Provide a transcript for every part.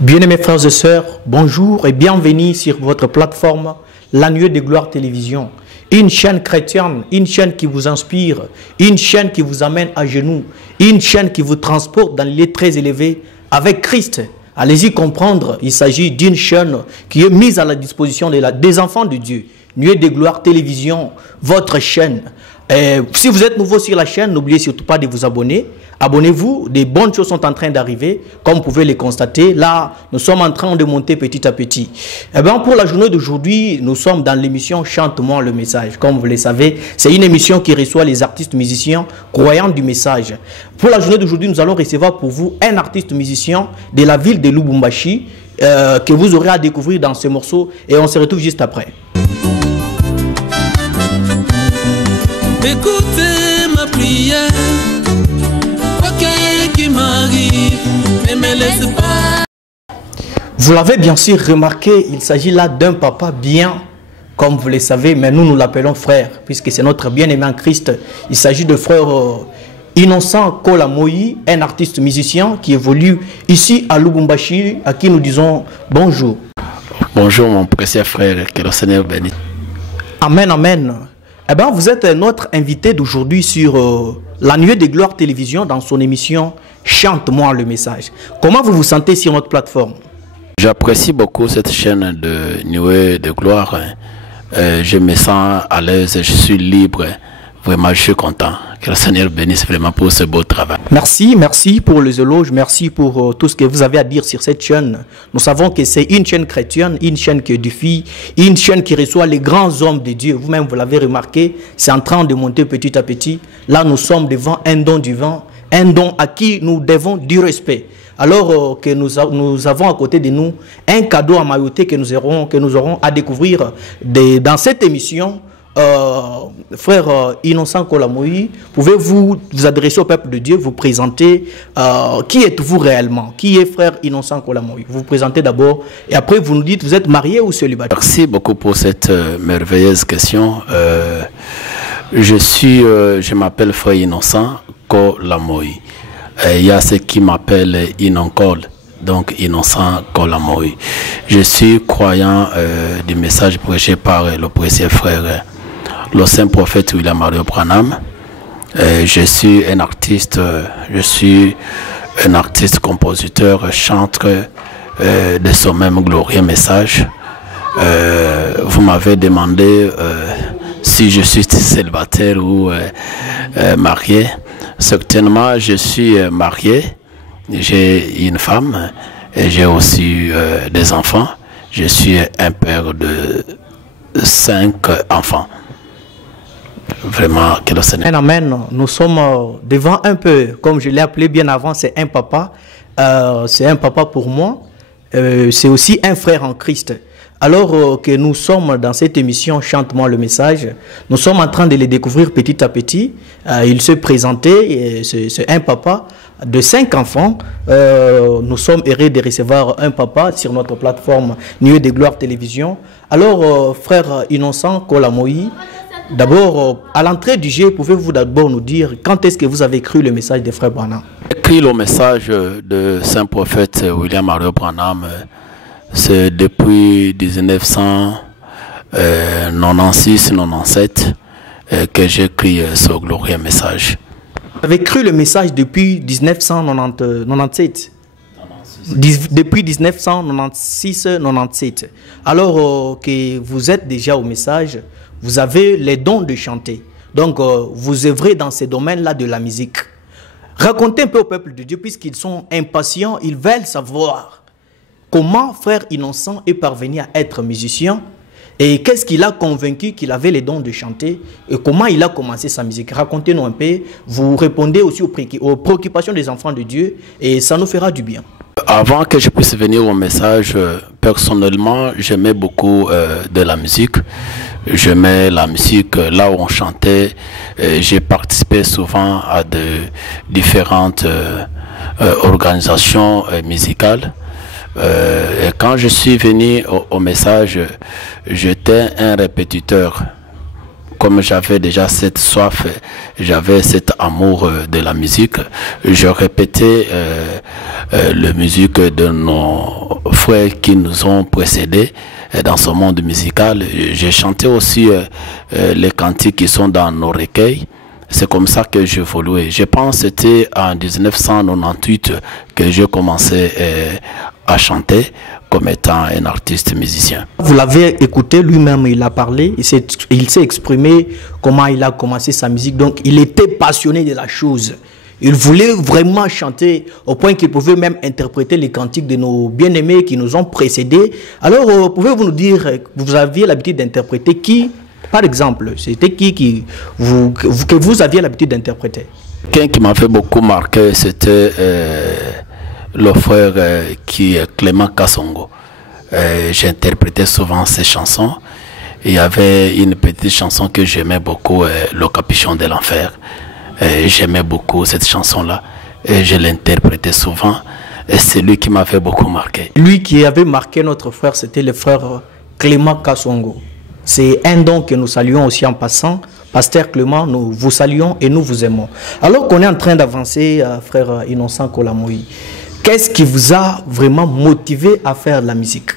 Bien-aimés frères et sœurs, bonjour et bienvenue sur votre plateforme L'Agneau de Gloire Télévision. Une chaîne chrétienne, une chaîne qui vous inspire, une chaîne qui vous amène à genoux, une chaîne qui vous transporte dans les lieux très élevés avec Christ. Allez-y comprendre, il s'agit d'une chaîne qui est mise à la disposition des enfants de Dieu. L'Agneau de Gloire Télévision, votre chaîne. Si vous êtes nouveau sur la chaîne, n'oubliez surtout pas de vous abonner. Abonnez-vous, des bonnes choses sont en train d'arriver, comme vous pouvez les constater. Là, nous sommes en train de monter petit à petit. Pour la journée d'aujourd'hui, nous sommes dans l'émission Chante-moi le message. Comme vous le savez, c'est une émission qui reçoit les artistes musiciens croyants du message. Pour la journée d'aujourd'hui, nous allons recevoir pour vous un artiste musicien de la ville de Lubumbashi que vous aurez à découvrir dans ce morceau et on se retrouve juste après. Écoutez ma prière, quoi qu'il m'arrive, ne me laisse pas. Vous l'avez bien sûr remarqué, il s'agit là d'un papa bien, comme vous le savez, mais nous l'appelons frère, puisque c'est notre bien-aimé en Christ. Il s'agit de frère Innocent Kola Moï, un artiste musicien qui évolue ici à Lubumbashi, à qui nous disons bonjour. Bonjour mon précieux frère, que le Seigneur bénisse. Amen, amen. Vous êtes notre invité d'aujourd'hui sur l'Agneau de Gloire Télévision dans son émission Chante-moi le message. Comment vous vous sentez sur notre plateforme? J'apprécie beaucoup cette chaîne de Agneau de Gloire. Je me sens à l'aise, je suis libre. Vraiment, je suis content. Que le Seigneur bénisse vraiment pour ce beau travail. Merci pour les éloges, merci pour tout ce que vous avez à dire sur cette chaîne. Nous savons que c'est une chaîne chrétienne, une chaîne qui édifie, une chaîne qui reçoit les grands hommes de Dieu. Vous-même, vous l'avez remarqué, c'est en train de monter petit à petit. Là, nous sommes devant un don divin, un don à qui nous devons du respect. Alors que nous avons à côté de nous un cadeau à mailloter que nous aurons à découvrir dans cette émission. Frère Innocent Kola Moï, pouvez-vous vous adresser au peuple de Dieu, vous présenter qui êtes-vous réellement? Qui est frère Innocent Kola Moï? Vous vous présentez d'abord et après vous nous dites vous êtes marié ou célibataire? Merci beaucoup pour cette merveilleuse question. Je m'appelle frère Innocent Kola Moï. Il y a ceux qui m'appellent Inonkol. Donc Innocent Kola Moï. Je suis croyant du message prêché par le précieux frère le saint prophète William Mario Branham. Je suis un artiste, compositeur, chanteur de ce même glorieux message. Vous m'avez demandé si je suis célibataire ou marié. Certainement, je suis marié. J'ai une femme et j'ai aussi des enfants. Je suis un père de 5 enfants. Vraiment, que le Seigneur. Amen. Nous sommes devant un peu, comme je l'ai appelé bien avant, c'est un papa. C'est un papa pour moi. C'est aussi un frère en Christ. Alors que nous sommes dans cette émission Chante-moi le message, nous sommes en train de les découvrir petit à petit. Il se présentait, c'est un papa de 5 enfants. Nous sommes heureux de recevoir un papa sur notre plateforme Agneau de Gloire Télévision. Alors, frère Innocent Kola Moï, d'abord, à l'entrée du jeu, pouvez-vous d'abord nous dire quand est-ce que vous avez écrit le message de frère Branham? Écrit le message de saint prophète William Mario Branham, c'est depuis 1996-97 que j'ai écécrit ce glorieux message. Vous avez écrit le message depuis 1997? Depuis 1996-97. Alors que vous êtes déjà au message, vous avez les dons de chanter. Donc, vous œuvrez dans ces domaines-là de la musique. Racontez un peu au peuple de Dieu, puisqu'ils sont impatients, ils veulent savoir comment frère Innocent est parvenu à être musicien et qu'est-ce qui l'a convaincu qu'il avait les dons de chanter et comment il a commencé sa musique. Racontez-nous un peu. Vous répondez aussi aux préoccupations des enfants de Dieu et ça nous fera du bien. Avant que je puisse venir au message, personnellement, j'aimais beaucoup de la musique. J'aimais la musique là où on chantait. J'ai participé souvent à de différentes organisations musicales. Et quand je suis venu au message, j'étais un répétiteur. comme j'avais déjà cette soif, j'avais cet amour de la musique, je répétais la musique de nos frères qui nous ont précédés dans ce monde musical. J'ai chanté aussi les cantiques qui sont dans nos recueils. C'est comme ça que j'évoluais. Je pense que c'était en 1998 que j'ai commencé à chanter comme étant un artiste musicien. Vous l'avez écouté, lui-même il a parlé, il s'est exprimé comment il a commencé sa musique. Donc il était passionné de la chose. Il voulait vraiment chanter au point qu'il pouvait même interpréter les cantiques de nos bien-aimés qui nous ont précédés. Alors pouvez-vous nous dire, vous aviez l'habitude d'interpréter qui, par exemple, c'était qui que vous aviez l'habitude d'interpréter? Quelqu'un qui m'a fait beaucoup marquer, c'était le frère qui est Clément Kassongo. J'interprétais souvent ses chansons. Il y avait une petite chanson que j'aimais beaucoup, Le Capuchon de l'Enfer. J'aimais beaucoup cette chanson-là et je l'interprétais souvent et c'est lui qui m'avait beaucoup marqué. Lui qui avait marqué notre frère, c'était le frère Clément Kassongo. C'est un don que nous saluons aussi en passant. Pasteur Clément, nous vous saluons et nous vous aimons. Alors qu'on est en train d'avancer, frère Innocent Kolamoui, qu'est-ce qui vous a vraiment motivé à faire de la musique?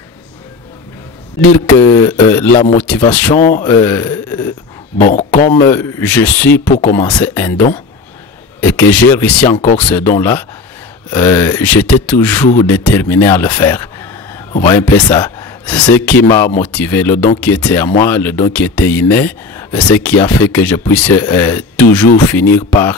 Dire que la motivation... bon, comme je suis pour commencer un don et que j'ai réussi encore ce don-là, j'étais toujours déterminé à le faire. Vous voyez un peu ça. C'est ce qui m'a motivé, le don qui était à moi, le don qui était inné, ce qui a fait que je puisse toujours finir par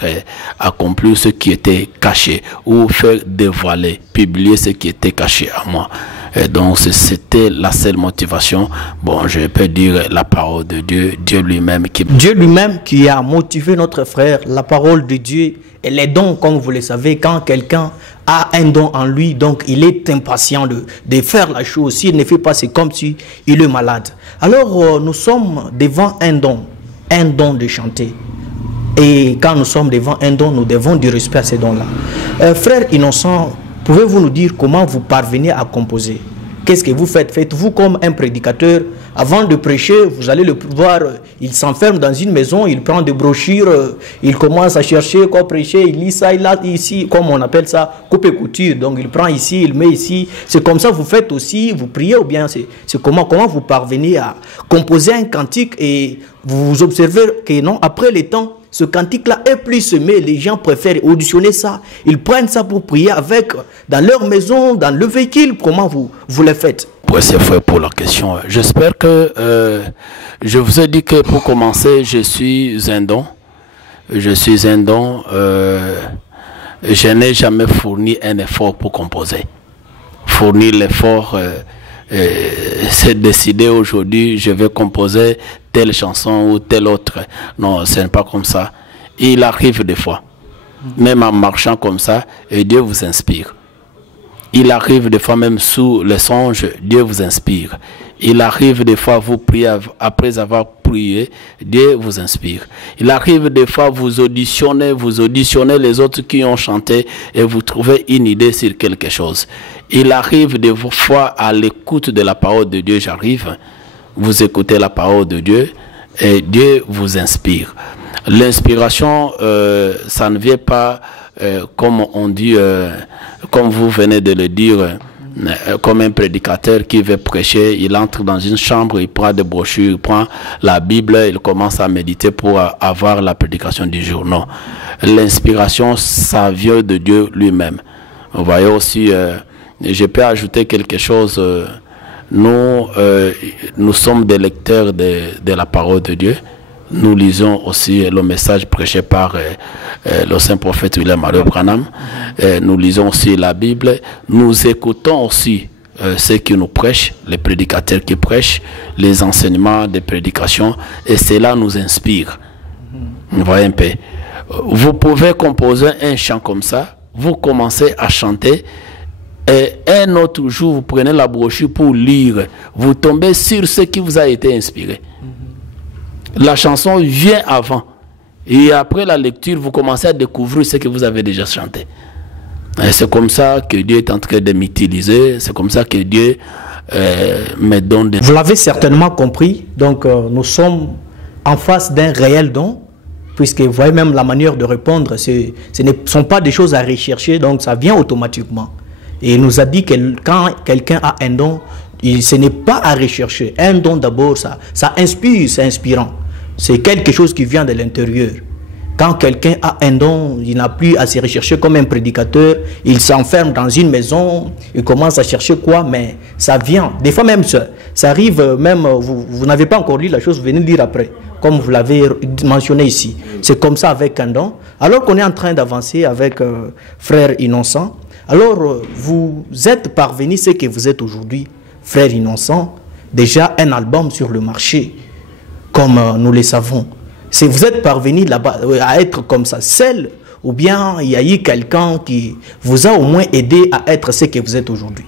accomplir ce qui était caché ou faire dévoiler, publier ce qui était caché à moi. Et donc c'était la seule motivation. Bon, je peux dire la parole de Dieu, Dieu lui-même qui a motivé notre frère, la parole de Dieu et les dons, comme vous le savez, quand quelqu'un a un don en lui, donc il est impatient de faire la chose. S'il ne fait pas, c'est comme si il est malade. Alors nous sommes devant un don de chanter. Et quand nous sommes devant un don, nous devons du respect à ces dons-là. Frère Innocent, pouvez-vous nous dire comment vous parvenez à composer? Qu'est-ce que vous faites? Faites-vous comme un prédicateur? Avant de prêcher, vous allez le voir, il s'enferme dans une maison, il prend des brochures, il commence à chercher quoi prêcher, il lit ça, il a ici, comme on appelle ça, coupe et couture. Donc il prend ici, il met ici. C'est comme ça que vous faites aussi, vous priez ou bien c'est comment vous parvenez à composer un cantique et vous observez que non, après le temps, ce cantique-là est plus semé, les gens préfèrent auditionner ça, ils prennent ça pour prier avec, dans leur maison, dans le véhicule. Comment vous le faites? Oui, c'est vrai pour la question. J'espère que je vous ai dit que pour commencer, je suis un don. Je suis un don. Je n'ai jamais fourni un effort pour composer. Fournir l'effort, c'est décider aujourd'hui, je vais composer telle chanson ou telle autre. Non, ce n'est pas comme ça. Il arrive des fois, même en marchant comme ça, et Dieu vous inspire. Il arrive des fois même sous le songe, Dieu vous inspire. Il arrive des fois vous priez, après avoir prié, Dieu vous inspire. Il arrive des fois vous auditionnez les autres qui ont chanté et vous trouvez une idée sur quelque chose. Il arrive des fois à l'écoute de la parole de Dieu, j'arrive, vous écoutez la parole de Dieu et Dieu vous inspire. L'inspiration, ça ne vient pas comme on dit, comme vous venez de le dire, comme un prédicateur qui veut prêcher, il entre dans une chambre, il prend des brochures, il prend la Bible, il commence à méditer pour avoir la prédication du jour. Non, l'inspiration, ça vient de Dieu lui-même. Vous voyez aussi, je peux ajouter quelque chose, nous sommes des lecteurs de la parole de Dieu. Nous lisons aussi le message prêché par le saint prophète William Marion Branham. Nous lisons aussi la Bible. Nous écoutons aussi ceux qui nous prêchent, les prédicateurs qui prêchent, les enseignements des prédications. Et cela nous inspire. Vous voyez un peu. Vous pouvez composer un chant comme ça. Vous commencez à chanter. Et un autre jour, vous prenez la brochure pour lire. Vous tombez sur ce qui vous a été inspiré. La chanson vient avant. Et après la lecture, vous commencez à découvrir ce que vous avez déjà chanté. C'est comme ça que Dieu est en train de m'utiliser. C'est comme ça que Dieu me donne des... Vous l'avez certainement compris. Donc nous sommes en face d'un réel don, puisque vous voyez même la manière de répondre, ce ne sont pas des choses à rechercher, donc ça vient automatiquement. Et il nous a dit que quand quelqu'un a un don, ce n'est pas à rechercher. Un don d'abord, ça inspire, c'est inspirant. C'est quelque chose qui vient de l'intérieur. Quand quelqu'un a un don, il n'a plus à se rechercher comme un prédicateur, il s'enferme dans une maison, il commence à chercher quoi, mais ça vient. Des fois même, ça arrive, même vous n'avez pas encore lu la chose, vous venez lire après, comme vous l'avez mentionné ici. C'est comme ça avec un don. Alors qu'on est en train d'avancer avec Frère Innocent, alors vous êtes parvenu ce que vous êtes aujourd'hui, Frère Innocent, déjà un album sur le marché, comme nous le savons. Si vous êtes parvenu là-bas à être comme ça seul, ou bien il y a eu quelqu'un qui vous a au moins aidé à être ce que vous êtes aujourd'hui?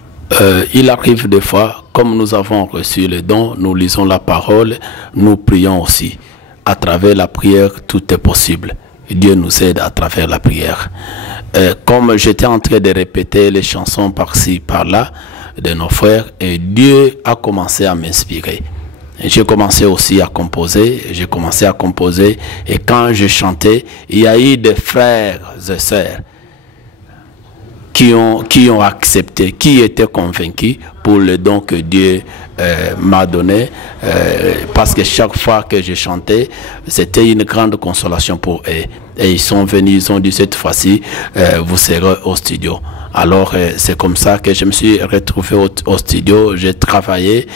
Il arrive des fois, comme nous avons reçu les dons, nous lisons la parole, nous prions aussi. À travers la prière, tout est possible. Dieu nous aide à travers la prière. Comme j'étais en train de répéter les chansons par-ci, par-là, de nos frères, et Dieu a commencé à m'inspirer. J'ai commencé aussi à composer, et quand je chantais, il y a eu des frères et sœurs qui ont accepté, qui étaient convaincus pour le don que Dieu m'a donné, parce que chaque fois que je chantais, c'était une grande consolation pour eux. Et ils sont venus, ils ont dit cette fois-ci, vous serez au studio. Alors c'est comme ça que je me suis retrouvé au studio, j'ai travaillé,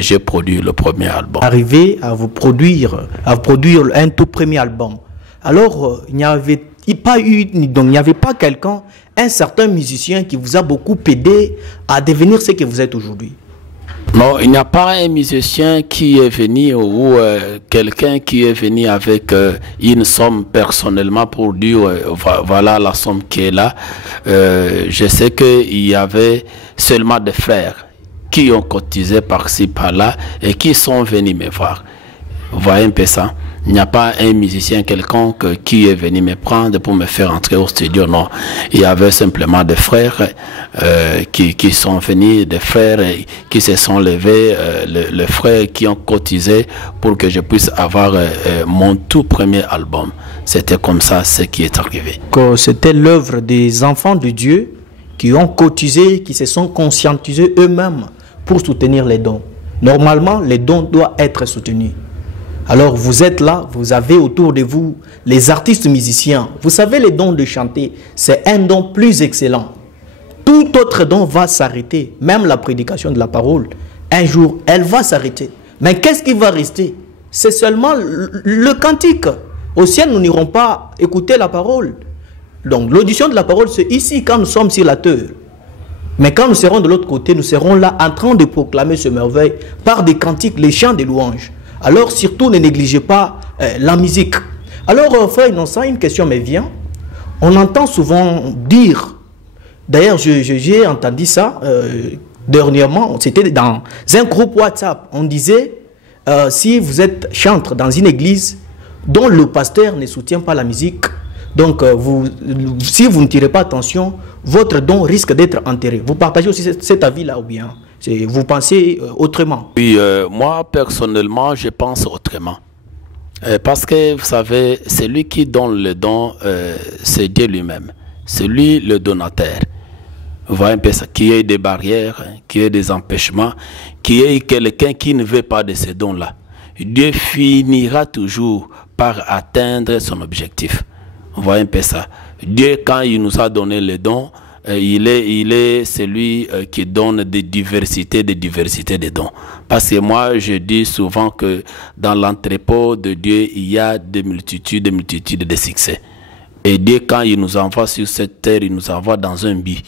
j'ai produit le premier album. Arrivé à vous produire un tout premier album. Alors il n'y avait pas eu, donc il n'y avait pas quelqu'un, un certain musicien qui vous a beaucoup aidé à devenir ce que vous êtes aujourd'hui? Non, il n'y a pas un musicien qui est venu ou quelqu'un qui est venu avec une somme personnellement pour dire voilà la somme qui est là. Je sais qu'il y avait seulement des frères qui ont cotisé par-ci par-là et qui sont venus me voir. Vous voyez un peu ça? Il n'y a pas un musicien quelconque qui est venu me prendre pour me faire entrer au studio, non. Il y avait simplement des frères qui sont venus, des frères qui se sont levés, les frères qui ont cotisé pour que je puisse avoir mon tout premier album. C'était comme ça ce qui est arrivé. C'était l'œuvre des enfants de Dieu qui ont cotisé, qui se sont conscientisés eux-mêmes pour soutenir les dons. Normalement, les dons doivent être soutenus. Alors vous êtes là, vous avez autour de vous les artistes musiciens. Vous savez, les dons de chanter, c'est un don plus excellent. Tout autre don va s'arrêter. Même la prédication de la parole, un jour, elle va s'arrêter. Mais qu'est-ce qui va rester? C'est seulement le cantique. Au ciel, nous n'irons pas écouter la parole. Donc l'audition de la parole, c'est ici quand nous sommes sur la terre. Mais quand nous serons de l'autre côté, nous serons là en train de proclamer ce merveille par des cantiques, les chants des louanges. Alors surtout ne négligez pas la musique. Alors frère Innocent, une question me vient. On entend souvent dire, d'ailleurs j'ai entendu ça dernièrement, c'était dans un groupe WhatsApp, on disait si vous êtes chantre dans une église dont le pasteur ne soutient pas la musique, donc si vous ne tirez pas attention, votre don risque d'être enterré. Vous partagez aussi cet avis-là ou bien vous pensez autrement? Oui, moi personnellement, je pense autrement. Parce que vous savez, celui qui donne le don, c'est Dieu lui-même. C'est lui le donateur. Vous voyez un peu ça, qu'il y ait des barrières, qu'il y ait des empêchements, qu'il y ait quelqu'un qui ne veut pas de ces dons-là. Dieu finira toujours par atteindre son objectif. Vous voyez un peu ça. Dieu, quand il nous a donné le don, il est celui qui donne des diversités de dons. Parce que moi, je dis souvent que dans l'entrepôt de Dieu, il y a des multitudes de succès. Et Dieu, quand il nous envoie sur cette terre, il nous envoie dans un but.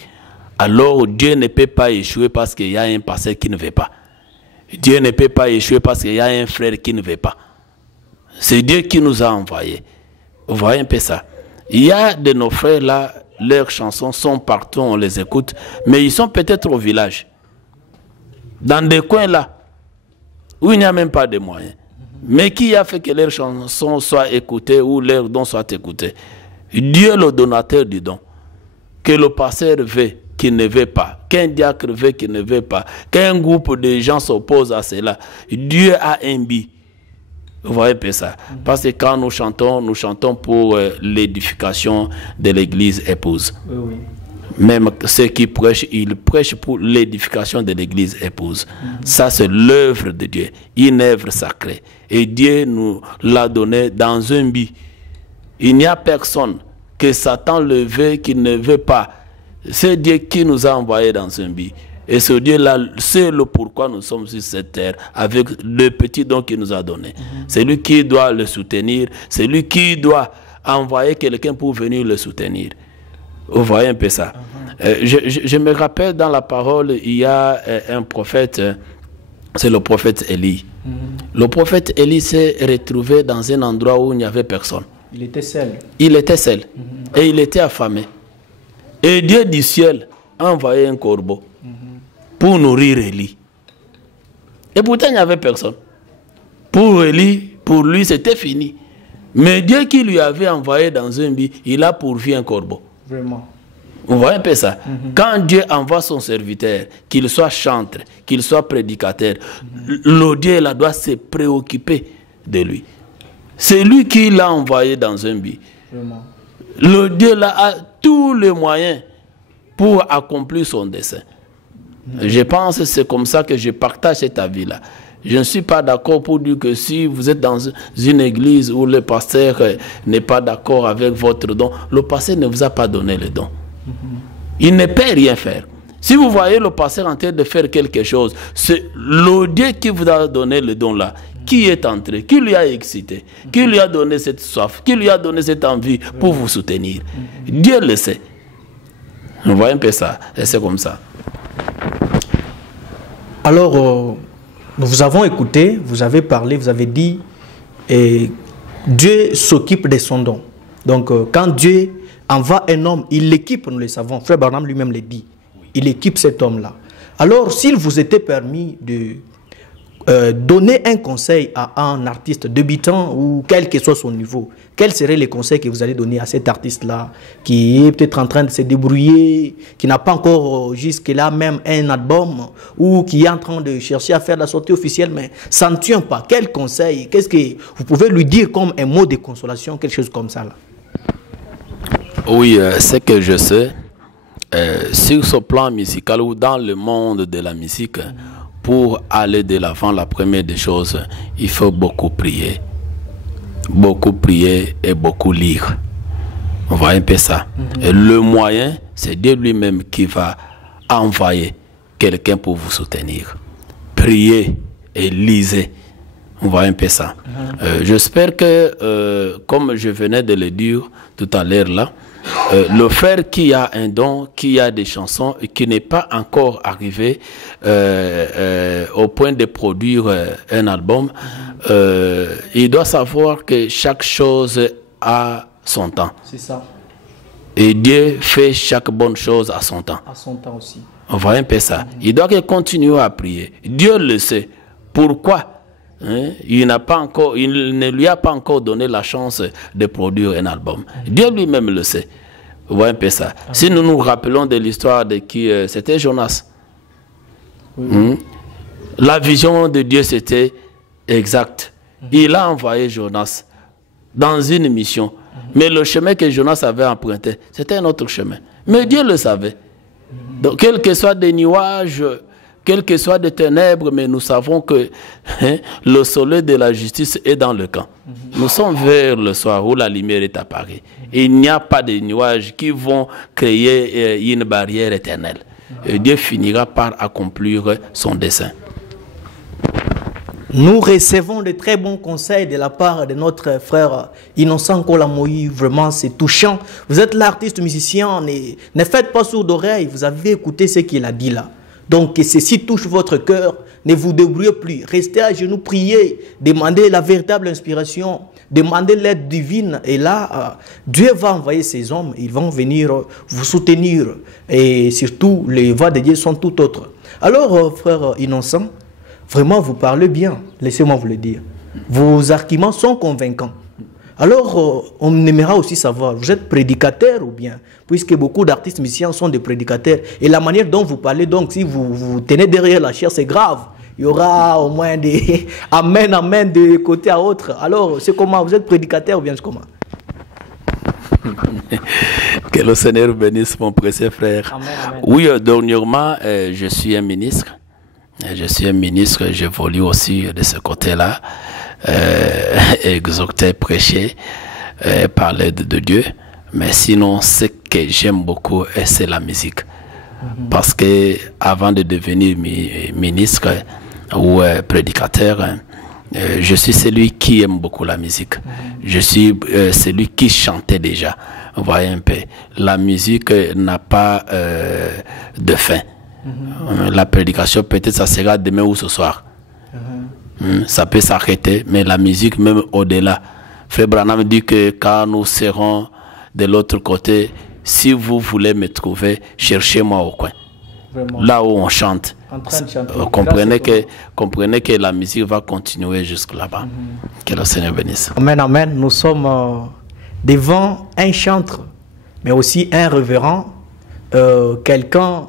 Alors, Dieu ne peut pas échouer parce qu'il y a un pasteur qui ne veut pas. Dieu ne peut pas échouer parce qu'il y a un frère qui ne veut pas. C'est Dieu qui nous a envoyés. Vous voyez un peu ça. Il y a de nos frères là, leurs chansons sont partout, on les écoute, mais ils sont peut-être au village, dans des coins là, où il n'y a même pas de moyens. Mais qui a fait que leurs chansons soient écoutées ou leurs dons soient écoutés? Dieu, le donateur du don. Que le pasteur veut, qu'il ne veut pas, qu'un diacre veut, qu'il ne veut pas, qu'un groupe de gens s'oppose à cela. Dieu a un but. Vous voyez un peu ça. Parce que quand nous chantons pour l'édification de l'église épouse. Oui, oui. Même ceux qui prêchent, ils prêchent pour l'édification de l'église épouse. Ça, c'est l'œuvre de Dieu, une œuvre sacrée. Et Dieu nous l'a donné dans un but. Il n'y a personne que Satan le veut, qui ne veut pas. C'est Dieu qui nous a envoyés dans un but. Et ce Dieu-là, c'est le pourquoi nous sommes sur cette terre, avec le petit don qu'il nous a donné. C'est lui qui doit le soutenir, c'est lui qui doit envoyer quelqu'un pour venir le soutenir. Vous voyez un peu ça. Je me rappelle dans la parole, il y a un prophète, c'est le prophète Élie. Le prophète Élie s'est retrouvé dans un endroit où il n'y avait personne. Il était seul. Il était seul. Et il était affamé. Et Dieu du ciel a envoyé un corbeau pour nourrir Élie. Et pourtant, il n'y avait personne. Pour Élie, pour lui, c'était fini. Mais Dieu qui lui avait envoyé dans un but, il a pourvu un corbeau. Vraiment. Vous voyez un peu ça. Quand Dieu envoie son serviteur, qu'il soit chantre, qu'il soit prédicateur, le Dieu là doit se préoccuper de lui. C'est lui qui l'a envoyé dans un but. Vraiment. Le Dieu là a tous les moyens pour accomplir son dessein. Je pense que c'est comme ça que je partage cet avis-là. Je ne suis pas d'accord pour dire que si vous êtes dans une église où le pasteur n'est pas d'accord avec votre don, le pasteur ne vous a pas donné le don. Il ne peut rien faire. Si vous voyez le pasteur en train de faire quelque chose, c'est le Dieu qui vous a donné le don là, qui est entré, qui lui a excité, qui lui a donné cette soif, qui lui a donné cette envie pour vous soutenir. Dieu le sait. Vous voyez un peu ça, et c'est comme ça. Alors, nous vous avons écouté, vous avez parlé, vous avez dit, Dieu s'occupe de son don. Donc, quand Dieu envoie un homme, il l'équipe, nous le savons. Frère Branham lui-même le dit. Il équipe cet homme-là. Alors, s'il vous était permis de donner un conseil à un artiste débutant ou quel que soit son niveau, quels seraient les conseils que vous allez donner à cet artiste-là qui est peut-être en train de se débrouiller, qui n'a pas encore jusque-là même un album ou qui est en train de chercher à faire la sortie officielle, mais ça ne tient pas. Quel conseil, qu'est-ce que vous pouvez lui dire comme un mot de consolation, quelque chose comme ça là? Oui, ce que je sais, sur ce plan musical ou dans le monde de la musique, pour aller de l'avant, la première des choses, il faut beaucoup prier. Beaucoup prier et beaucoup lire. On voit un peu ça. Et le moyen, c'est Dieu lui-même qui va envoyer quelqu'un pour vous soutenir. Priez et lisez. On voit un peu ça. J'espère que, comme je venais de le dire tout à l'heure là, le frère qui a un don, qui a des chansons et qui n'est pas encore arrivé au point de produire un album, il doit savoir que chaque chose a son temps. C'est ça. Et Dieu fait chaque bonne chose à son temps. À son temps aussi. On voit un peu ça. Il doit continuer à prier. Dieu le sait. Pourquoi? Il ne lui a pas encore donné la chance de produire un album. Dieu lui-même le sait. Vous voyez un peu ça. Si nous nous rappelons de l'histoire de qui c'était Jonas. La vision de Dieu c'était exact. Il a envoyé Jonas dans une mission. Mais le chemin que Jonas avait emprunté, c'était un autre chemin. Mais Dieu le savait. Donc, quel que soit des nuages, quel que soit des ténèbres, mais nous savons que le soleil de la justice est dans le camp. Nous sommes vers le soir où la lumière est apparue. Et il n'y a pas de nuages qui vont créer une barrière éternelle. Et Dieu finira par accomplir son dessein. Nous recevons de très bons conseils de la part de notre frère Innocent Kolamoï. Vraiment, c'est touchant. Vous êtes l'artiste musicien. Ne faites pas sourd d'oreille. Vous avez écouté ce qu'il a dit là. Donc, que ceci touche votre cœur, ne vous débrouillez plus. Restez à genoux, priez, demandez la véritable inspiration, demandez l'aide divine. Et là, Dieu va envoyer ces hommes, ils vont venir vous soutenir. Et surtout, les voies de Dieu sont tout autres. Alors, frère Innocent, vraiment, vous parlez bien, laissez-moi vous le dire. Vos arguments sont convaincants. Alors, on aimera aussi savoir, vous êtes prédicateur ou bien, puisque beaucoup d'artistes musiciens sont des prédicateurs. Et la manière dont vous parlez, donc, si vous tenez derrière la chair, c'est grave. il y aura au moins des amen, amen de côté à autre. Alors, c'est comment? Vous êtes prédicateur ou bien c'est comment? Que le Seigneur bénisse mon précieux frère. Amen, amen. Oui, dernièrement, je suis un ministre. Je suis un ministre, j'évolue aussi de ce côté-là. Exhorter, prêcher, parler de Dieu. Mais sinon, ce que j'aime beaucoup, c'est la musique. Parce que avant de devenir ministre ou prédicateur, je suis celui qui aime beaucoup la musique. Je suis celui qui chantait déjà. Vous voyez un peu. La musique n'a pas de fin. La prédication, peut-être ça sera demain ou ce soir. Ça peut s'arrêter, mais la musique, même au-delà. Frère Branham dit que quand nous serons de l'autre côté, si vous voulez me trouver, cherchez-moi au coin. Vraiment. Là où on chante. En train de chanter. Comprenez que la musique va continuer jusque là-bas. Que le Seigneur bénisse. Amen, amen. Nous sommes devant un chantre, mais aussi un révérend, quelqu'un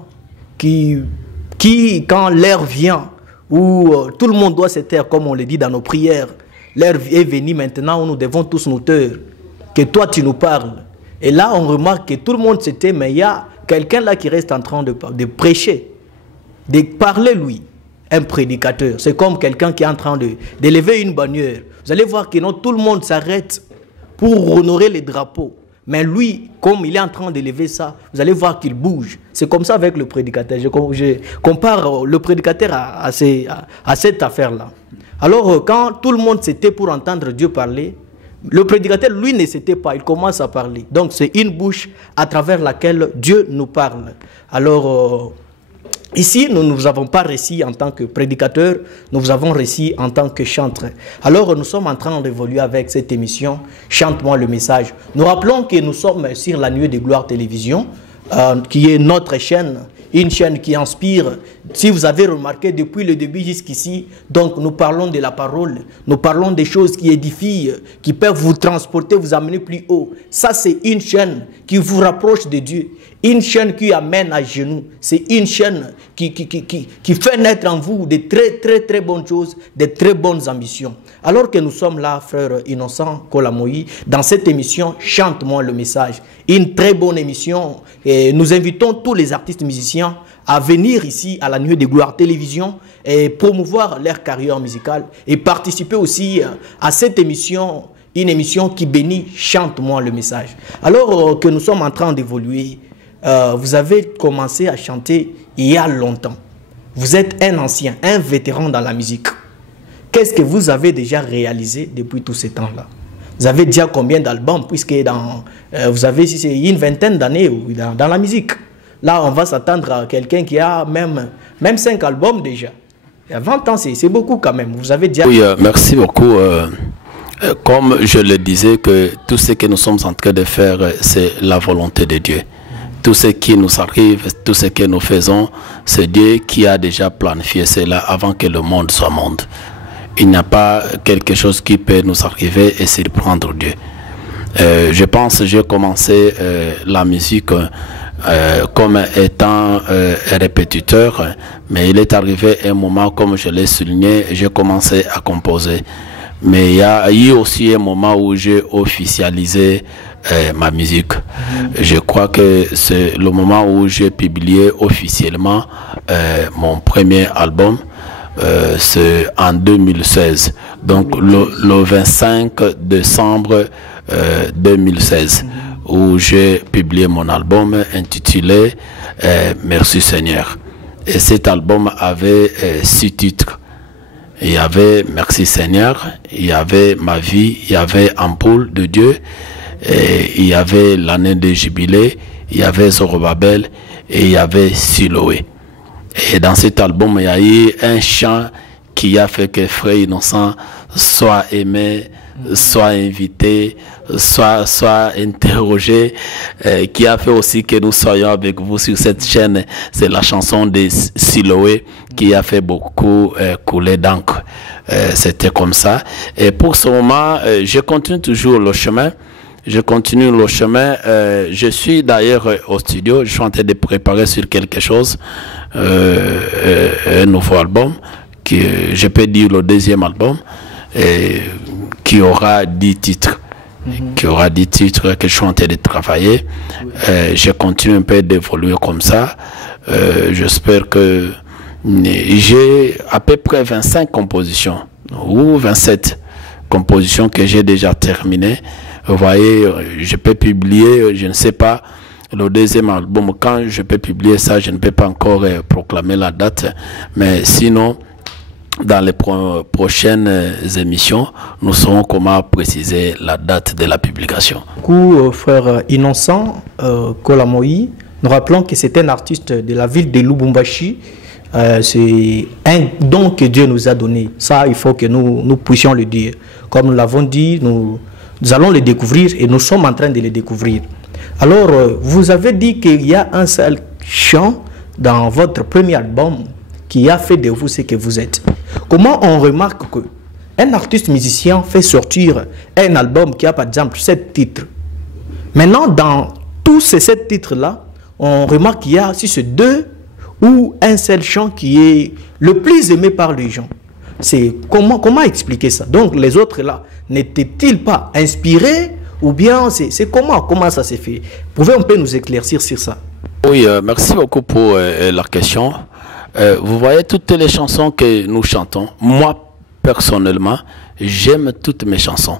qui, quand l'heure vient, où tout le monde doit se taire, comme on le dit dans nos prières, l'heure est venue maintenant où nous devons tous nous taire, que toi tu nous parles. Et là, on remarque que tout le monde se tait, mais il y a quelqu'un là qui reste en train de prêcher, de parler lui, un prédicateur. C'est comme quelqu'un qui est en train d'élever une bannière. Vous allez voir que non, tout le monde s'arrête pour honorer les drapeaux. Mais lui, comme il est en train d'élever ça, vous allez voir qu'il bouge. C'est comme ça avec le prédicateur. Je compare le prédicateur à cette affaire-là. Alors, quand tout le monde s'était pour entendre Dieu parler, le prédicateur, lui, ne s'était pas. Il commence à parler. Donc, c'est une bouche à travers laquelle Dieu nous parle. Alors, ici, nous ne vous avons pas réussi en tant que prédicateur, nous vous avons réussi en tant que chantre. Alors, nous sommes en train d'évoluer avec cette émission « Chante-moi le message ». Nous rappelons que nous sommes sur la Nuée des Gloires Télévision, qui est notre chaîne, une chaîne qui inspire. Si vous avez remarqué depuis le début jusqu'ici, donc nous parlons de la parole, nous parlons des choses qui édifient, qui peuvent vous transporter, vous amener plus haut. Ça, c'est une chaîne qui vous rapproche de Dieu, une chaîne qui amène à genoux. C'est une chaîne qui fait naître en vous de très bonnes choses, de très bonnes ambitions. Alors que nous sommes là, frère Innocent Kolamoï, dans cette émission « Chante-moi le message », une très bonne émission. Et nous invitons tous les artistes musiciens à venir ici à la Nuée des Gloires Télévision et promouvoir leur carrière musicale et participer aussi à cette émission, une émission qui bénit « Chante-moi le message ». Alors que nous sommes en train d'évoluer, vous avez commencé à chanter il y a longtemps. Vous êtes un ancien, un vétéran dans la musique. Qu'est-ce que vous avez déjà réalisé depuis tous ces temps-là? Vous avez déjà combien d'albums? Puisque vous avez une vingtaine d'années dans la musique. Là, on va s'attendre à quelqu'un qui a même 5 albums déjà. Il y a 20 ans, c'est beaucoup quand même. Vous avez déjà... Oui, merci beaucoup. Comme je le disais, que tout ce que nous sommes en train de faire, c'est la volonté de Dieu. Tout ce qui nous arrive, tout ce que nous faisons, c'est Dieu qui a déjà planifié cela avant que le monde soit monde. Il n'y a pas quelque chose qui peut nous arriver et surprendre Dieu. Je pense que j'ai commencé la musique comme étant répétiteur, mais il est arrivé un moment, comme je l'ai souligné, j'ai commencé à composer. Mais il y a eu aussi un moment où j'ai officialisé ma musique. Je crois que c'est le moment où j'ai publié officiellement mon premier album. C'est en 2016, donc le 25 décembre 2016, où j'ai publié mon album intitulé Merci Seigneur. Et cet album avait 6 titres. Il y avait Merci Seigneur, il y avait Ma vie, il y avait Ampoule de Dieu, et il y avait l'année de Jubilé, il y avait Zorobabel et il y avait Siloé. Et dans cet album, il y a eu un chant qui a fait que Frère Innocent soit aimé, soit invité, soit interrogé, qui a fait aussi que nous soyons avec vous sur cette chaîne. C'est la chanson de Siloé qui a fait beaucoup couler d'encre. C'était comme ça. Et pour ce moment, je continue toujours le chemin. Je continue le chemin. Je suis d'ailleurs au studio. Je suis en train de préparer sur quelque chose, un nouveau album je peux dire le deuxième album, qui aura 10 titres. Qui aura 10 titres que je suis en train de travailler. Je continue un peu d'évoluer comme ça. J'espère que j'ai à peu près 25 compositions ou 27 compositions que j'ai déjà terminées. Vous voyez, je peux publier, je ne sais pas, le deuxième album. Quand je peux publier ça, je ne peux pas encore proclamer la date. Mais sinon, dans les prochaines émissions, nous saurons comment préciser la date de la publication. Frère Innocent Kolamoï, nous rappelons que c'est un artiste de la ville de Lubumbashi. C'est un don que Dieu nous a donné. Ça, il faut que nous puissions le dire. Comme nous l'avons dit, nous allons le découvrir et nous sommes en train de le découvrir. Alors, vous avez dit qu'il y a un seul chant dans votre premier album qui a fait de vous ce que vous êtes. Comment on remarque qu'un artiste musicien fait sortir un album qui a par exemple 7 titres? Maintenant, dans tous ces 7 titres-là, on remarque qu'il y a si c'est 2 ou un seul chant qui est le plus aimé par les gens. C'est comment expliquer ça? Donc les autres là, n'étaient-ils pas inspirés ou bien c'est comment ça s'est fait? Pouvez un peu nous éclaircir sur ça? Oui, merci beaucoup pour la question. Vous voyez toutes les chansons que nous chantons. Moi, personnellement, j'aime toutes mes chansons.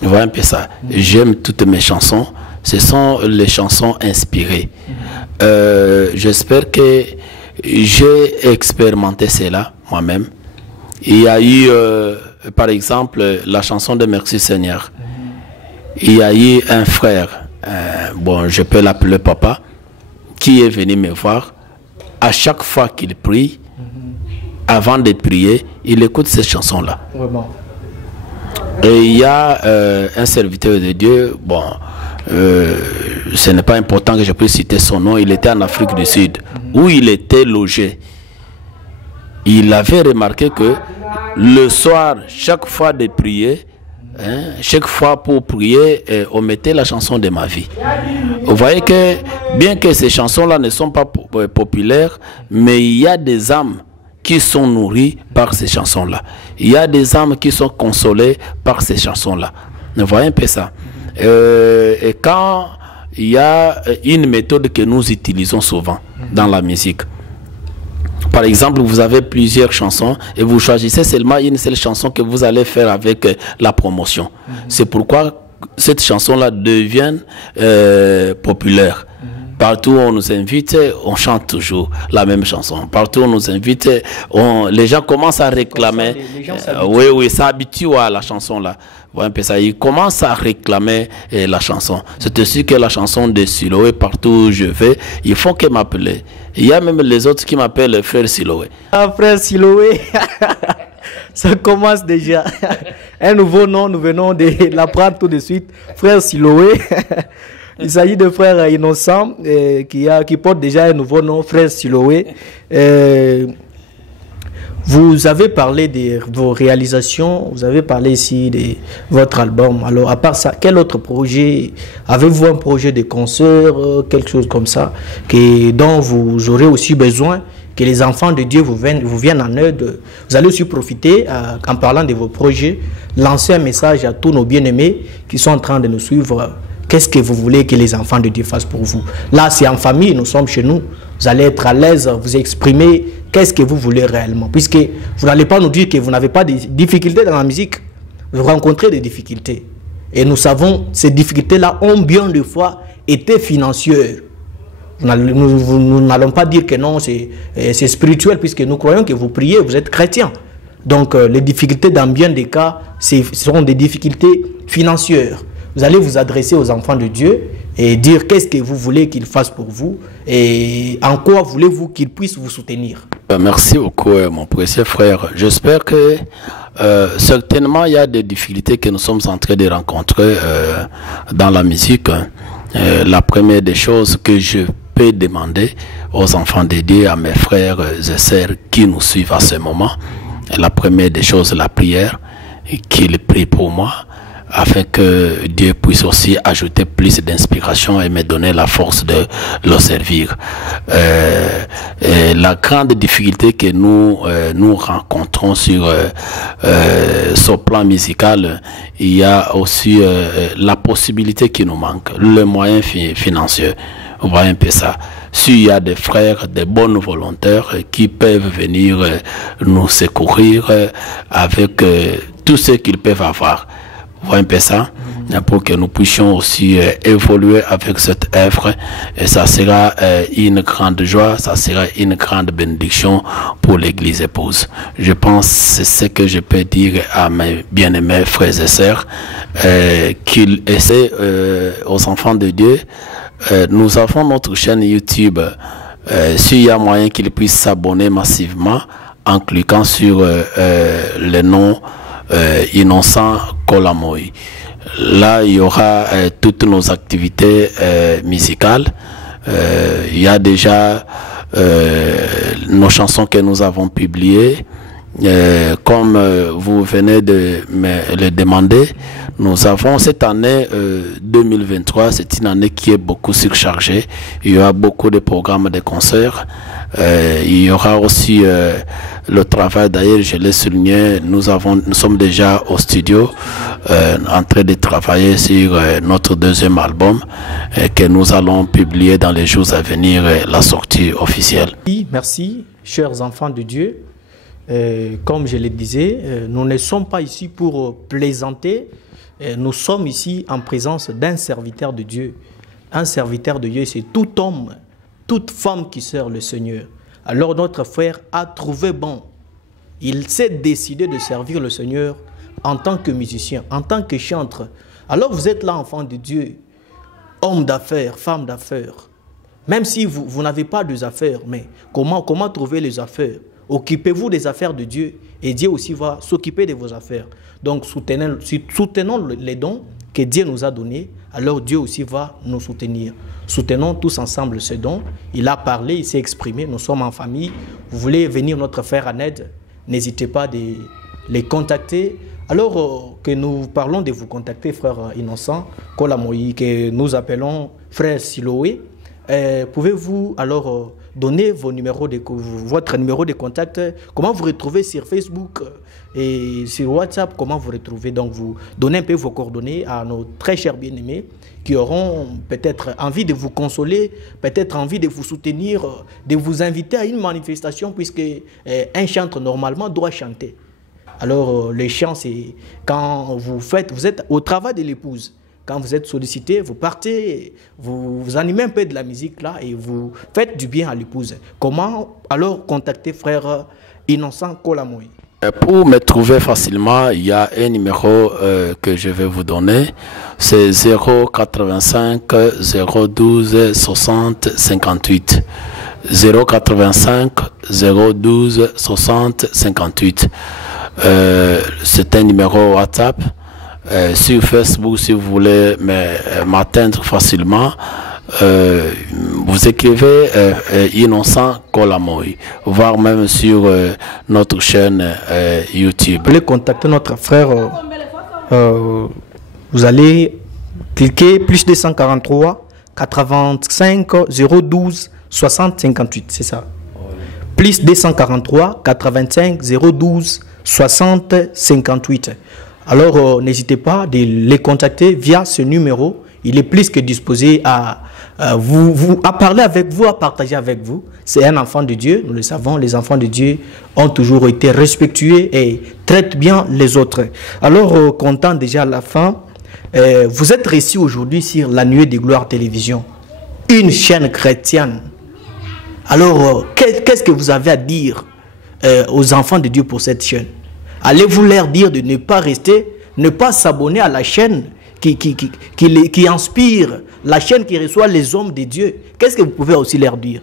Vous voyez un peu ça. J'aime toutes mes chansons. Ce sont les chansons inspirées. J'espère que j'ai expérimenté cela moi-même. Il y a eu, par exemple, la chanson de Merci Seigneur. Il y a eu un frère, bon, je peux l'appeler papa, qui est venu me voir. À chaque fois qu'il prie, avant de prier, il écoute ces chansons-là. Et il y a un serviteur de Dieu, bon, ce n'est pas important que je puisse citer son nom, il était en Afrique du Sud, où il était logé. Il avait remarqué que le soir, chaque fois de prier, chaque fois pour prier, on mettait la chanson de ma vie. Vous voyez que, bien que ces chansons-là ne sont pas populaires, mais il y a des âmes qui sont nourries par ces chansons-là. Il y a des âmes qui sont consolées par ces chansons-là. Vous voyez un peu ça. Et quand il y a une méthode que nous utilisons souvent dans la musique, par exemple, vous avez plusieurs chansons et vous choisissez seulement une seule chanson que vous allez faire avec la promotion. C'est pourquoi cette chanson-là devient populaire. Partout où on nous invite, on chante toujours la même chanson. Partout où on nous invite, les gens commencent à réclamer. Oui, s'habituent à la chanson-là. Ils commencent à réclamer la chanson. C'est aussi que la chanson de Siloé, partout où je vais, il faut qu'elle m'appelle. Il y a même les autres qui m'appellent Frère Siloé. Ah, Frère Siloé, ça commence déjà. Un nouveau nom, nous venons de l'apprendre tout de suite. Frère Siloé. Il s'agit de Frère Innocent qui porte déjà un nouveau nom, Frère Siloé. Vous avez parlé de vos réalisations, vous avez parlé ici de votre album. Alors, à part ça, quel autre projet? Avez-vous un projet de concert, quelque chose comme ça, dont vous aurez aussi besoin que les enfants de Dieu vous viennent en aide? Vous allez aussi profiter, en parlant de vos projets, lancer un message à tous nos bien-aimés qui sont en train de nous suivre. Qu'est-ce que vous voulez que les enfants de Dieu fassent pour vous? Là, c'est en famille, nous sommes chez nous. Vous allez être à l'aise, vous exprimer qu'est-ce que vous voulez réellement. Puisque vous n'allez pas nous dire que vous n'avez pas de difficultés dans la musique. Vous rencontrez des difficultés. Et nous savons, ces difficultés-là ont bien de fois été financières. Nous n'allons pas dire que non, c'est spirituel, puisque nous croyons que vous priez, vous êtes chrétien. Donc, les difficultés dans bien des cas, ce seront des difficultés financières. Vous allez vous adresser aux enfants de Dieu et dire qu'est-ce que vous voulez qu'ils fassent pour vous et en quoi voulez-vous qu'ils puissent vous soutenir. Merci beaucoup, mon précieux frère. J'espère que certainement il y a des difficultés que nous sommes en train de rencontrer dans la musique. La première des choses que je peux demander aux enfants de Dieu, à mes frères et sœurs qui nous suivent à ce moment, la première des choses, la prière, qu'ils prient pour moi. afin que Dieu puisse aussi ajouter plus d'inspiration et me donner la force de le servir. Et la grande difficulté que nous rencontrons sur ce plan musical, il y a aussi la possibilité qui nous manque, le moyen financier. On voit un peu ça. S'il y a des frères, des bonnes volontaires qui peuvent venir nous secourir avec tout ce qu'ils peuvent avoir. Vous voyez un peu ça, pour que nous puissions aussi évoluer avec cette œuvre, et ça sera une grande joie, ça sera une grande bénédiction pour l'Église épouse. Je pense que c'est ce que je peux dire à mes bien-aimés frères et sœurs, qu'ils essaient aux enfants de Dieu. Nous avons notre chaîne YouTube. S'il y a moyen qu'ils puissent s'abonner massivement en cliquant sur le nom Innocent Kolamoyi. Là, il y aura toutes nos activités musicales. Il y a déjà nos chansons que nous avons publiées. Comme vous venez de me le demander, nous avons cette année 2023, c'est une année qui est beaucoup surchargée. Il y aura beaucoup de programmes de concerts. Il y aura aussi le travail, d'ailleurs je l'ai souligné, nous sommes déjà au studio en train de travailler sur notre deuxième album que nous allons publier dans les jours à venir, la sortie officielle. Merci, chers enfants de Dieu. Comme je le disais, nous ne sommes pas ici pour plaisanter. Nous sommes ici en présence d'un serviteur de Dieu. Un serviteur de Dieu, c'est tout homme, toute femme qui sert le Seigneur. Alors notre frère a trouvé bon. Il s'est décidé de servir le Seigneur en tant que musicien, en tant que chanteur. Alors vous êtes là, enfant de Dieu, homme d'affaires, femme d'affaires. Même si vous n'avez pas de affaires, mais comment trouver les affaires? Occupez-vous des affaires de Dieu et Dieu aussi va s'occuper de vos affaires. Donc soutenons les dons que Dieu nous a donnés, alors Dieu aussi va nous soutenir. Soutenons tous ensemble ce don. Il a parlé, il s'est exprimé, nous sommes en famille. Vous voulez venir notre frère en aide, n'hésitez pas à les contacter. Alors que nous parlons de vous contacter, frère Innocent Kolamoyi, que nous appelons frère Siloé, pouvez-vous alors donner votre numéro de contact? Comment vous retrouvez sur Facebook et sur WhatsApp? Comment vous retrouvez? Donc vous donnez un peu vos coordonnées à nos très chers bien-aimés qui auront peut-être envie de vous consoler, peut-être envie de vous soutenir, de vous inviter à une manifestation, puisque un chanteur normalement doit chanter. Alors le chant, c'est quand vous êtes au travail de l'épouse. Quand vous êtes sollicité, vous partez, vous animez un peu de la musique là et vous faites du bien à l'épouse. Comment alors contacter frère Innocent Kolamoyi? Pour me trouver facilement, il y a un numéro que je vais vous donner. C'est 085 012 60 58. 085 012 60 58. C'est un numéro WhatsApp. Sur Facebook, si vous voulez m'atteindre facilement, vous écrivez Innocent Kolamoyi, voire même sur notre chaîne YouTube. Vous voulez contacter notre frère, vous allez cliquer plus 243 85 012 60 58, c'est ça. Plus 243 85 012 60 58. Alors, n'hésitez pas de les contacter via ce numéro. Il est plus que disposé à parler avec vous, à partager avec vous. C'est un enfant de Dieu, nous le savons. Les enfants de Dieu ont toujours été respectueux et traitent bien les autres. Alors, comptant déjà à la fin, vous êtes ici aujourd'hui sur la Nuée de Gloire Télévision, une chaîne chrétienne. Alors, qu'est-ce que vous avez à dire aux enfants de Dieu pour cette chaîne? Allez-vous leur dire de ne pas rester, ne pas s'abonner à la chaîne qui inspire, la chaîne qui reçoit les hommes de Dieu? Qu'est-ce que vous pouvez aussi leur dire?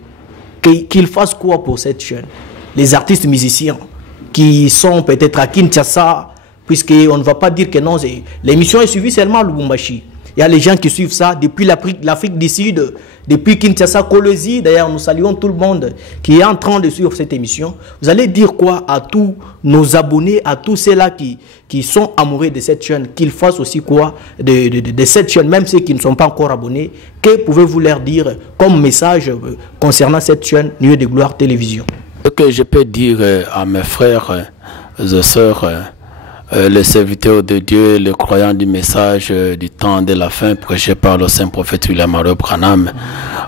Qu'ils fassent quoi pour cette chaîne? Les artistes musiciens qui sont peut-être à Kinshasa, puisqu'on ne va pas dire que non, l'émission est suivie seulement à Lubumbashi. Il y a les gens qui suivent ça depuis l'Afrique du Sud, depuis Kinshasa, Kolosi. D'ailleurs, nous saluons tout le monde qui est en train de suivre cette émission. Vous allez dire quoi à tous nos abonnés, à tous ceux-là qui sont amoureux de cette chaîne, qu'ils fassent aussi quoi de cette chaîne, même ceux qui ne sont pas encore abonnés. Que pouvez-vous leur dire comme message concernant cette chaîne Nuée de Gloire Télévision? Ce que je peux dire à mes frères et sœurs, les serviteurs de Dieu, les croyants du message du temps de la fin prêché par le saint prophète William Mario Branham,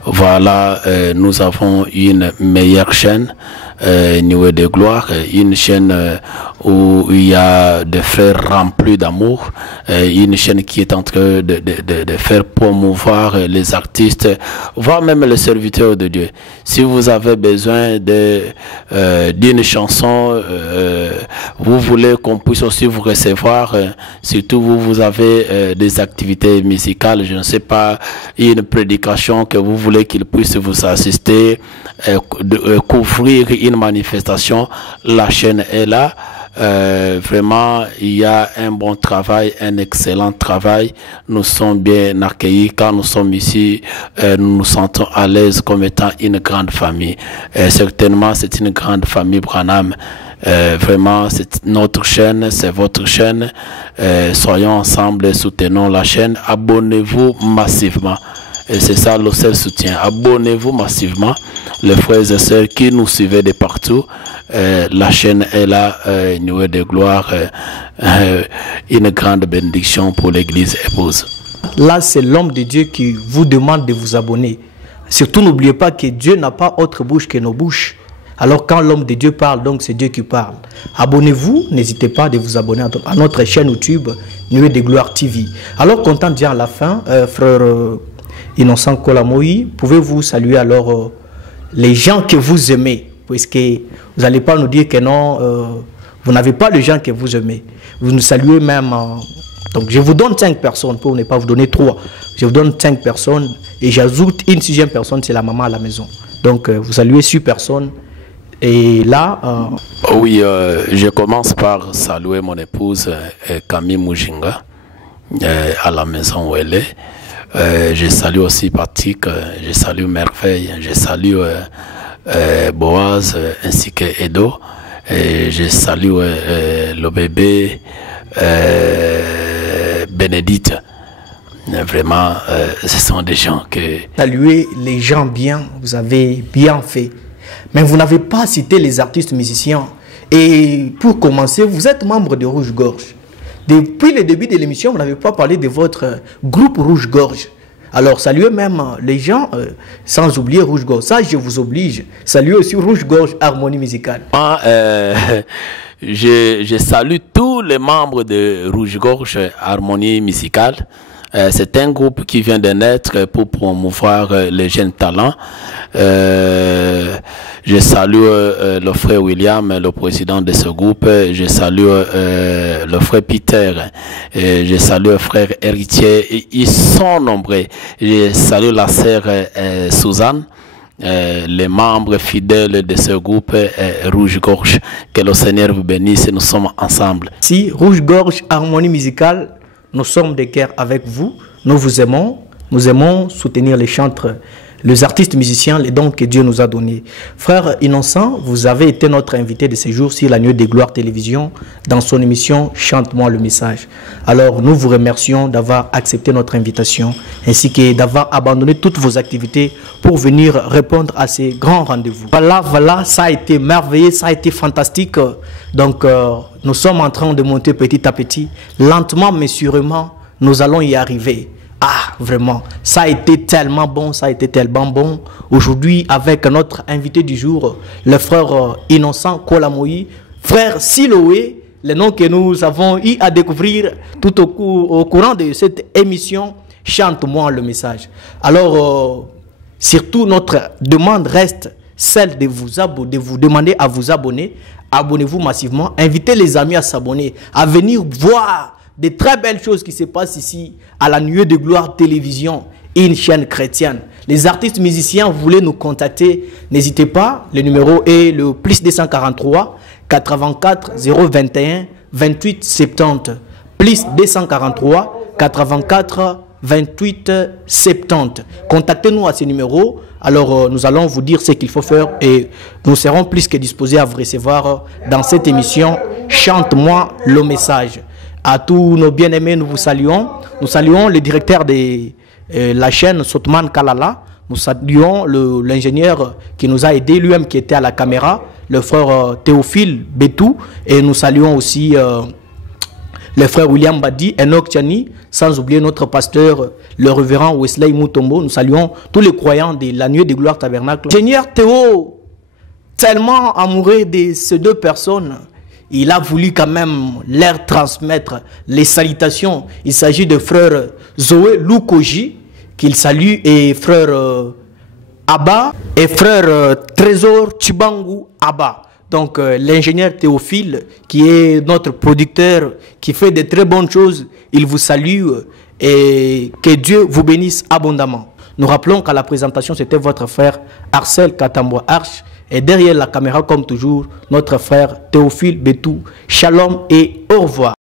voilà, nous avons une meilleure chaîne, Nuée de Gloire, une chaîne où il y a des frères remplis d'amour, une chaîne qui est en train de faire promouvoir les artistes, voire même les serviteurs de Dieu. Si vous avez besoin d'une chanson, vous voulez qu'on puisse aussi vous recevoir, surtout vous avez des activités musicales, je ne sais pas, une prédication que vous voulez qu'il puisse vous assister, couvrir une manifestation, la chaîne est là. Vraiment, il y a un bon travail, un excellent travail. Nous sommes bien accueillis quand nous sommes ici. Nous nous sentons à l'aise comme étant une grande famille. Certainement, c'est une grande famille Branham. Vraiment, c'est notre chaîne, c'est votre chaîne. Soyons ensemble et soutenons la chaîne. Abonnez-vous massivement. Et c'est ça le seul soutien. Abonnez-vous massivement, les frères et sœurs qui nous suivent de partout. La chaîne est là, Nuée de Gloire, une grande bénédiction pour l'église épouse. Là, c'est l'homme de Dieu qui vous demande de vous abonner. Surtout, n'oubliez pas que Dieu n'a pas autre bouche que nos bouches. Alors, quand l'homme de Dieu parle, donc c'est Dieu qui parle. Abonnez-vous, n'hésitez pas de vous abonner à notre chaîne YouTube, Nuée de Gloire TV. Alors, content de dire à la fin, frère Innocent Kolamoï, pouvez-vous saluer alors les gens que vous aimez, puisque vous n'allez pas nous dire que non, vous n'avez pas les gens que vous aimez. Vous nous saluez même. Donc je vous donne 5 personnes pour ne pas vous donner 3. Je vous donne 5 personnes et j'ajoute une 6e personne, c'est la maman à la maison. Donc vous saluez 6 personnes. Et là... Oui, je commence par saluer mon épouse Camille Mujinga à la maison où elle est. Je salue aussi Patrick, je salue Merveille, je salue Boaz ainsi que Edo, et je salue le bébé Bénédicte. Vraiment, ce sont des gens que... Saluer les gens bien, vous avez bien fait. Mais vous n'avez pas cité les artistes musiciens. Et pour commencer, vous êtes membre de Rouge Gorge. Depuis le début de l'émission, vous n'avez pas parlé de votre groupe Rouge Gorge. Alors, saluez même les gens, sans oublier Rouge Gorge. Ça, je vous oblige. Saluez aussi Rouge Gorge Harmonie Musicale. Je salue tous les membres de Rouge Gorge Harmonie Musicale. C'est un groupe qui vient de naître pour promouvoir les jeunes talents. Je salue le frère William, le président de ce groupe. Je salue le frère Peter. Je salue le frère Héritier. Ils sont nombreux. Je salue la sœur Suzanne. Les membres fidèles de ce groupe Rouge Gorge. Que le Seigneur vous bénisse. Nous sommes ensemble. Si Rouge Gorge Harmonie Musicale, nous sommes de cœur avec vous, nous vous aimons, nous aimons soutenir les chantres, les artistes musiciens, les dons que Dieu nous a donnés. Frère Innocent, vous avez été notre invité de ce jour sur la Nuée de Gloire Télévision dans son émission Chante-moi le message. Alors nous vous remercions d'avoir accepté notre invitation ainsi que d'avoir abandonné toutes vos activités pour venir répondre à ces grands rendez-vous. Voilà, ça a été merveilleux, ça a été fantastique. Donc nous sommes en train de monter petit à petit, lentement mais sûrement, nous allons y arriver. Ah, vraiment, ça a été tellement bon, ça a été tellement bon. Aujourd'hui, avec notre invité du jour, le frère Innocent Kolamoï, frère Siloé, le nom que nous avons eu à découvrir tout au courant de cette émission, Chante-moi le message. Alors, surtout, notre demande reste celle de vous demander à vous abonner. Abonnez-vous massivement, invitez les amis à s'abonner, à venir voir des très belles choses qui se passent ici à la Nuée de Gloire Télévision, une chaîne chrétienne. Les artistes musiciens, vous voulez nous contacter, n'hésitez pas, le numéro est le +243 84 021 28 70. +243 84 28 70. Contactez-nous à ce numéro. Alors, nous allons vous dire ce qu'il faut faire et nous serons plus que disposés à vous recevoir dans cette émission Chante-moi le message. À tous nos bien-aimés, nous vous saluons. Nous saluons le directeur de la chaîne Sotman Kalala. Nous saluons l'ingénieur qui nous a aidé, lui-même qui était à la caméra, le frère Théophile Betou. Et nous saluons aussi le frère William Badi, Enoch Tchani, sans oublier notre pasteur, le révérend Wesley Moutombo. Nous saluons tous les croyants de la Nuit de Gloire Tabernacle. Ingénieur Théo, tellement amoureux de ces deux personnes, il a voulu quand même leur transmettre les salutations. Il s'agit de frère Zoé Loukoji, qu'il salue, et frère Abba, et frère Trésor Chibangu Abba. Donc l'ingénieur Théophile, qui est notre producteur, qui fait de très bonnes choses, il vous salue et que Dieu vous bénisse abondamment. Nous rappelons qu'à la présentation, c'était votre frère Arcel Katamboa Arche, et derrière la caméra, comme toujours, notre frère Théophile Betou. Shalom et au revoir.